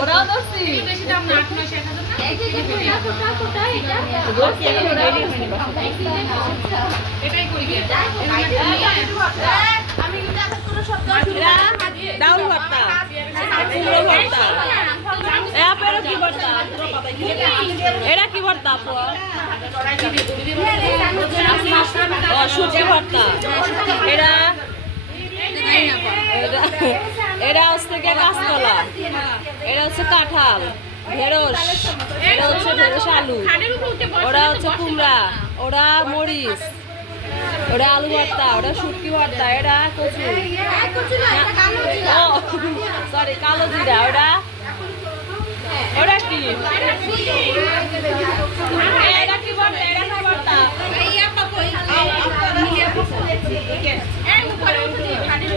ওরাও দোষী বেশি দাম না 8-9 1000 না এই যে কোটা এটা দোষী এখন রেডি হয়নি এটাই করি কি আমি কিন্তু এখন কোনো শব্দ ডাউল ভর্তা কুমড়ো ভর্তা এরা কি ভর্তা এরা কি ভর্তা আপু সূর্য ভর্তা এরা এরা হচ্ছে গিয়ে কাঁচকলা এরা হচ্ছে কাঁঠাল ঢেঁড়স এরা হচ্ছে ঢেঁড়স আলু ওরা হচ্ছে কুমড়া ওরা মরিচ ওরা আলু ভর্তা ওরা শুটকি ভর্তা এরা কচু সরি কালো জিরা ওরা ওরা কি এরা কি ভর্তা এরা কি ভর্তা এই উপরে উঠে দিও